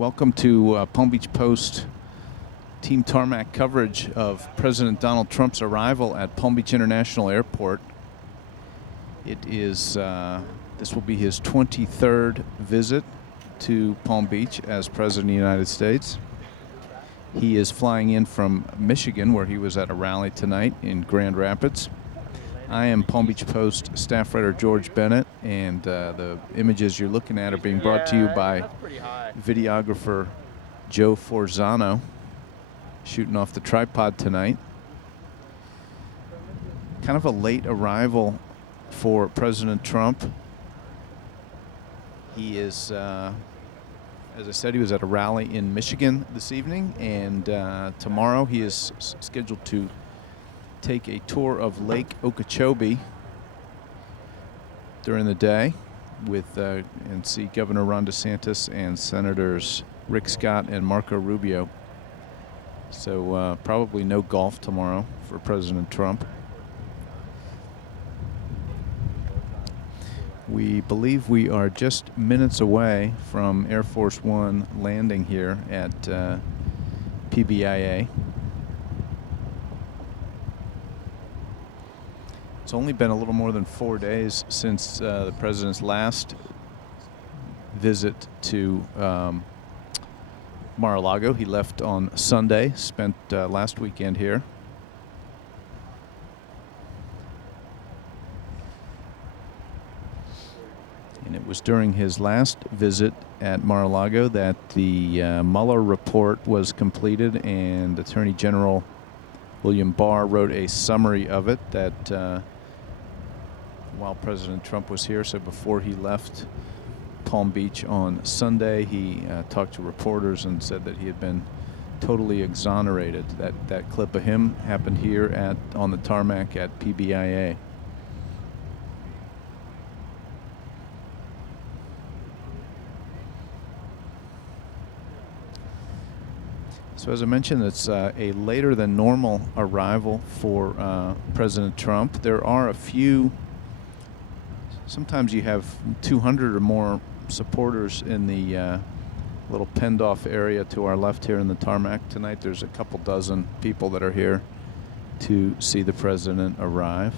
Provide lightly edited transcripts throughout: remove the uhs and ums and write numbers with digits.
Welcome to Palm Beach Post Team Tarmac coverage of President Donald Trump's arrival at Palm Beach International Airport. It is, this will be his 23rd visit to Palm Beach as President of the United States. He is flying in from Michigan, where he was at a rally tonight in Grand Rapids. I am Palm Beach Post staff writer George Bennett, and the images you're looking at are being brought to you by videographer Joe Forzano, shooting off the tripod tonight. Kind of a late arrival for President Trump. He is, as I said, he was at a rally in Michigan this evening, and tomorrow he is scheduled to take a tour of Lake Okeechobee during the day with and see Governor Ron DeSantis and Senators Rick Scott and Marco Rubio. So probably no golf tomorrow for President Trump. We believe we are just minutes away from Air Force One landing here at PBIA. It's only been a little more than 4 days since the president's last visit to Mar-a-Lago. He left on Sunday, spent last weekend here. And it was during his last visit at Mar-a-Lago that the Mueller report was completed, and Attorney General William Barr wrote a summary of it that while President Trump was here, so before he left Palm Beach on Sunday, he talked to reporters and said that he had been totally exonerated. That clip of him happened here on the tarmac at PBIA. So as I mentioned, it's a later than normal arrival for President Trump. There are a few. Sometimes you have 200 or more supporters in the little penned off area to our left here in the tarmac. Tonight there's a couple dozen people that are here to see the president arrive.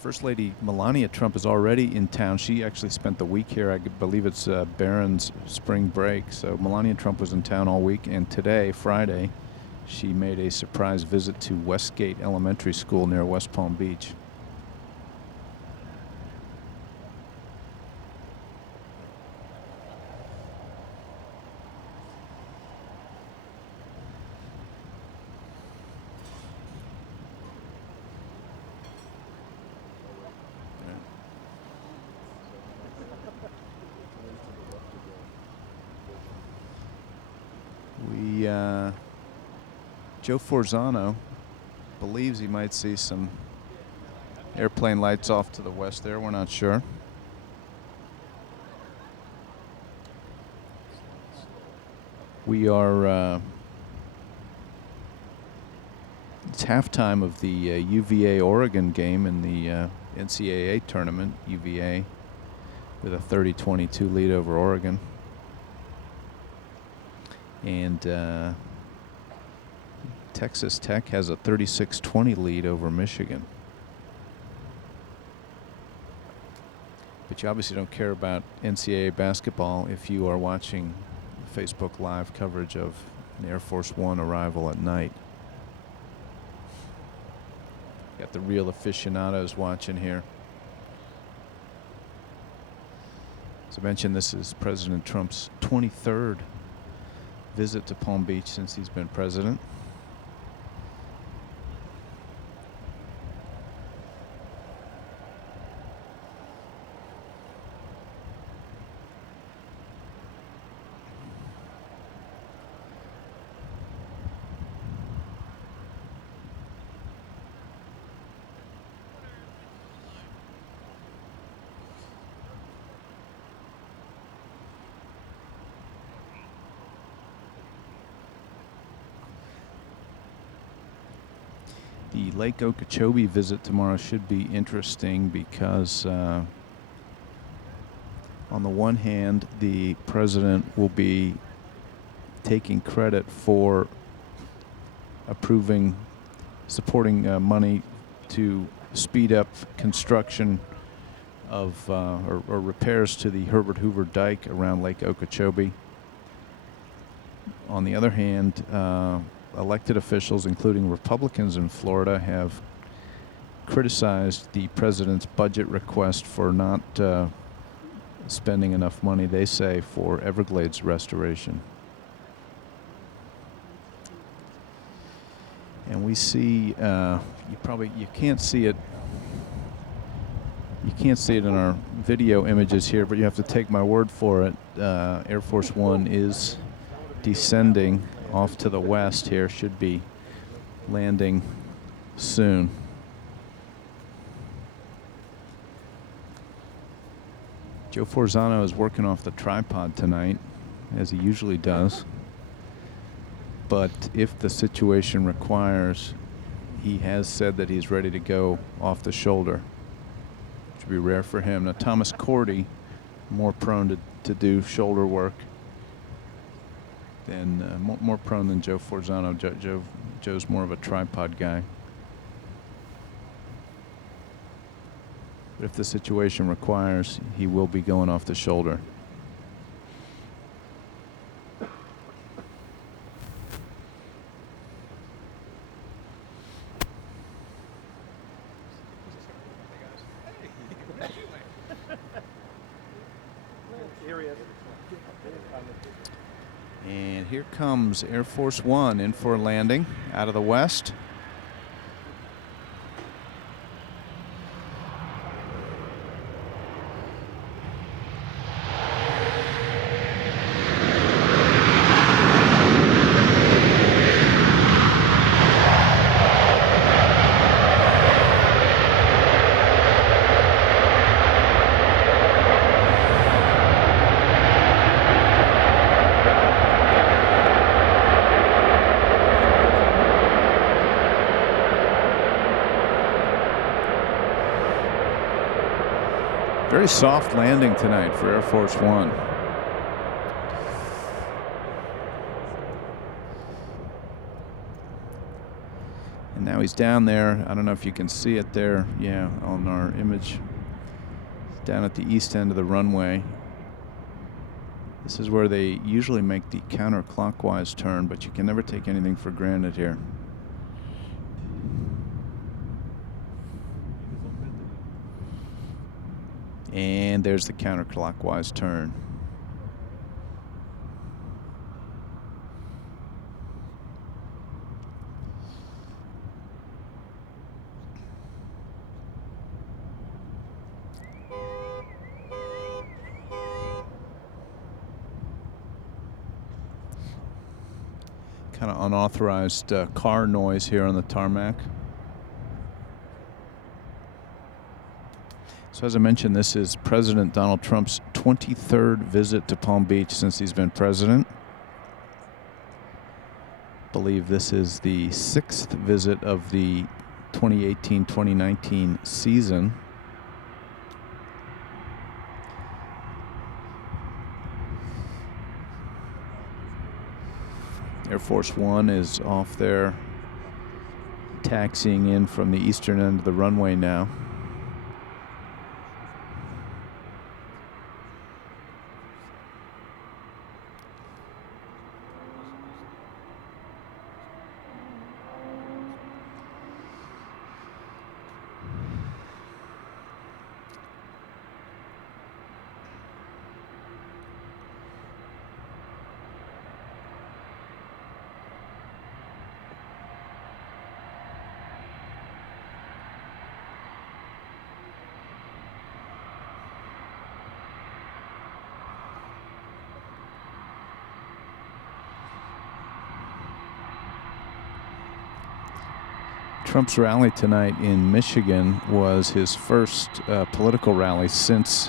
First Lady Melania Trump is already in town. She actually spent the week here. I believe it's Barron's spring break. So Melania Trump was in town all week, and today, Friday, she made a surprise visit to Westgate Elementary School near West Palm Beach. Joe Forzano believes he might see some airplane lights off to the west there. We're not sure. We are, it's halftime of the UVA-Oregon game in the NCAA tournament. UVA with a 30-22 lead over Oregon. And Texas Tech has a 36-20 lead over Michigan. But you obviously don't care about NCAA basketball if you are watching Facebook Live coverage of an Air Force One arrival at night. Got the real aficionados watching here. As I mentioned, this is President Trump's 23rd visit to Palm Beach since he's been president. The Lake Okeechobee visit tomorrow should be interesting because on the one hand, the president will be taking credit for supporting money to speed up construction of or repairs to the Herbet Hoover Dike around Lake Okeechobee. On the other hand, elected officials, including Republicans in Florida, have criticized the president's budget request for not spending enough money, they say, for Everglades restoration. And we see, you can't see it. You can't see it in our video images here, but you have to take my word for it. Air Force One is descending off to the west here, should be landing soon. Joe Forzano is working off the tripod tonight, as he usually does. But if the situation requires, he has said that he's ready to go off the shoulder, which would be rare for him. Now, Thomas Cordy, more prone to do shoulder work than more prone than Joe Forzano. Joe's more of a tripod guy. But if the situation requires, he will be going off the shoulder. And here comes Air Force One in for a landing out of the west. Very soft landing tonight for Air Force One. And now he's down there. I don't know if you can see it there. Yeah, on our image. Down at the east end of the runway. This is where they usually make the counterclockwise turn, but you can never take anything for granted here. And there's the counterclockwise turn. Kind of unauthorized car noise here on the tarmac. So as I mentioned, this is President Donald Trump's 23rd visit to Palm Beach since he's been president. I believe this is the 6th visit of the 2018-2019 season. Air Force One is off there, taxiing in from the eastern end of the runway now. Trump's rally tonight in Michigan was his first political rally since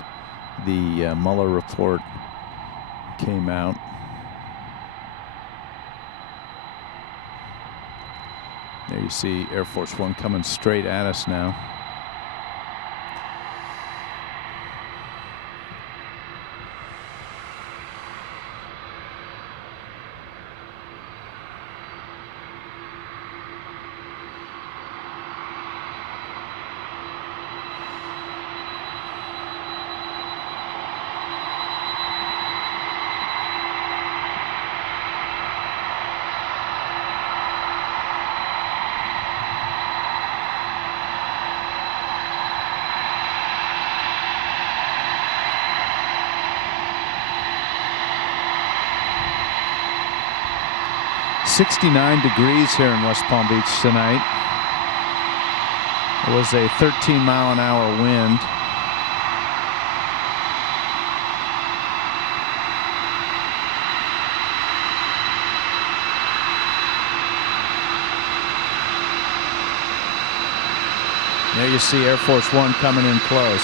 the Mueller report came out. There you see Air Force One coming straight at us now. .69 degrees here in West Palm Beach tonight. It was a 13-mile-an-hour wind. There you see Air Force One coming in close.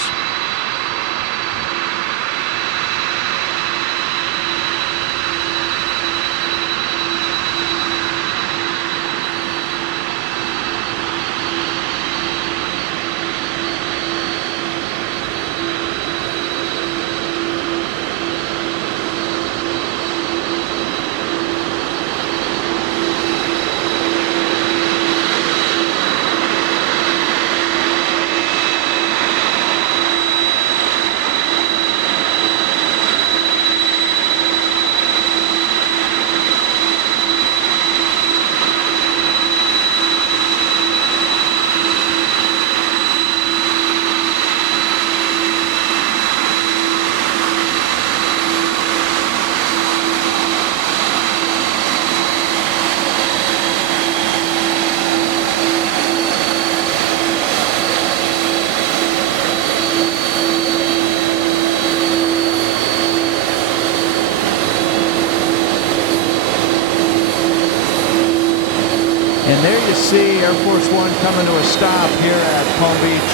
And there you see Air Force One coming to a stop here at Palm Beach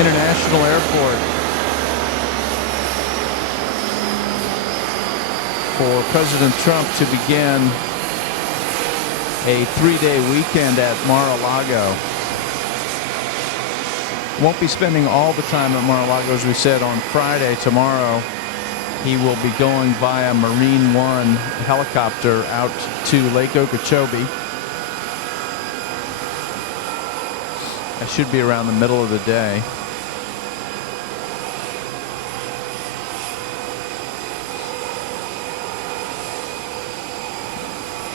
International Airport for President Trump to begin a 3-day weekend at Mar-a-Lago. Won't be spending all the time at Mar-a-Lago, as we said, on Friday. Tomorrow he will be going via Marine One helicopter out to Lake Okeechobee. That should be around the middle of the day.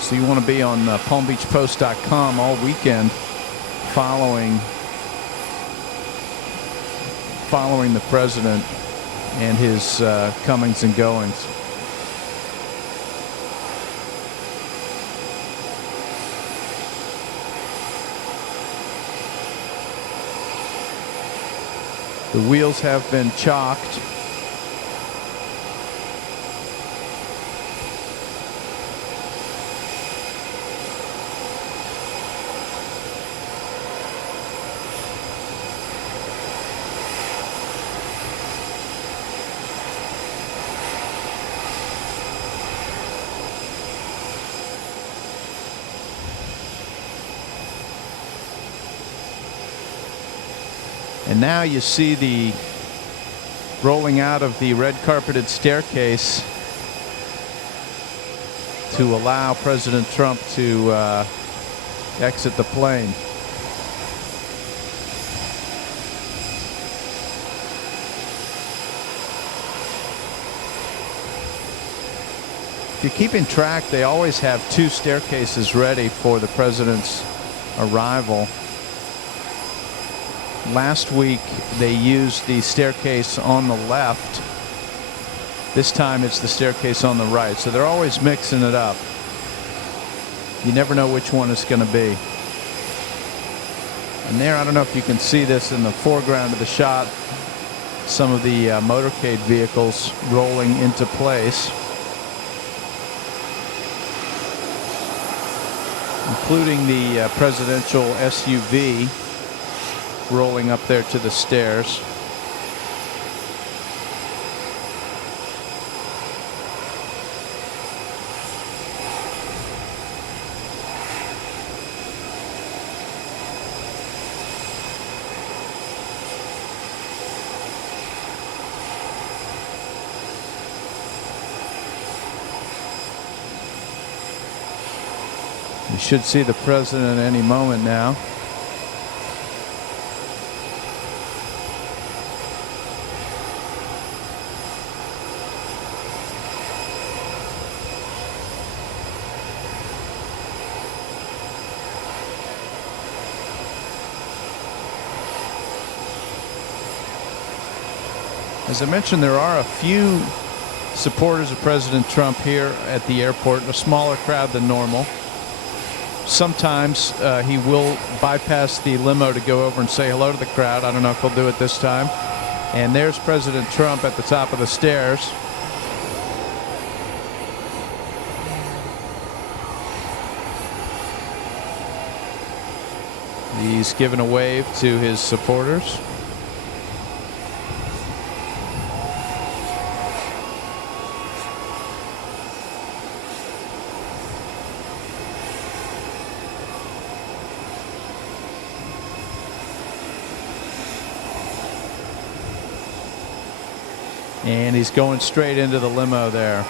So you want to be on PalmBeachPost.com all weekend following the president and his comings and goings. The wheels have been chalked. And now you see the rolling out of the red carpeted staircase to allow President Trump to exit the plane. If you're keeping track, they always have 2 staircases ready for the president's arrival. Last week they used the staircase on the left. This time it's the staircase on the right. So they're always mixing it up. You never know which one it's going to be. And there, I don't know if you can see this in the foreground of the shot, some of the motorcade vehicles rolling into place, including the presidential SUV rolling up there to the stairs. We should see the president any moment now. As I mentioned, there are a few supporters of President Trump here at the airport, a smaller crowd than normal. Sometimes he will bypass the limo to go over and say hello to the crowd. I don't know if he'll do it this time. And there's President Trump at the top of the stairs. He's giving a wave to his supporters. And he's going straight into the limo there.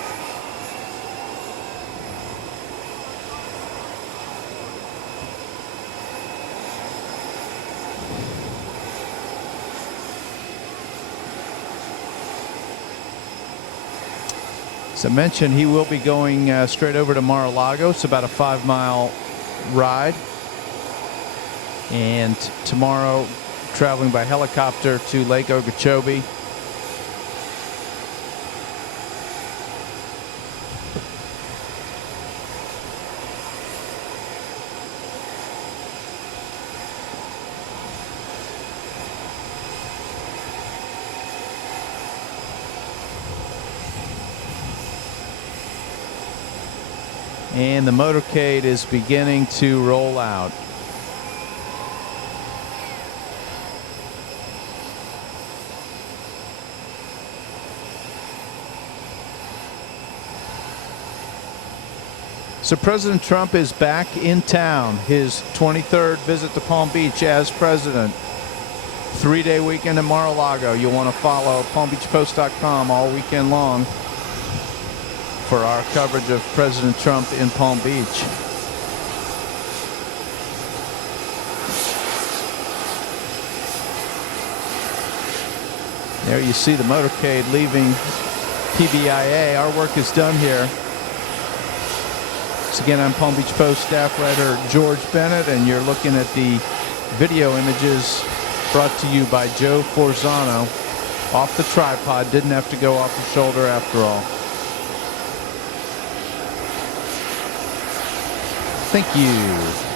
As I mentioned, he will be going straight over to Mar-a-Lago. It's about a 5-mile ride. And tomorrow, traveling by helicopter to Lake Okeechobee. And the motorcade is beginning to roll out. So President Trump is back in town, his 23rd visit to Palm Beach as president. 3-day weekend in Mar-a-Lago. You'll want to follow PalmBeachPost.com all weekend long for our coverage of President Trump in Palm Beach. There you see the motorcade leaving PBIA. Our work is done here. Once again, I'm Palm Beach Post staff writer George Bennett, and you're looking at the video images brought to you by Joe Forzano. Off the tripod, didn't have to go off the shoulder after all. Thank you.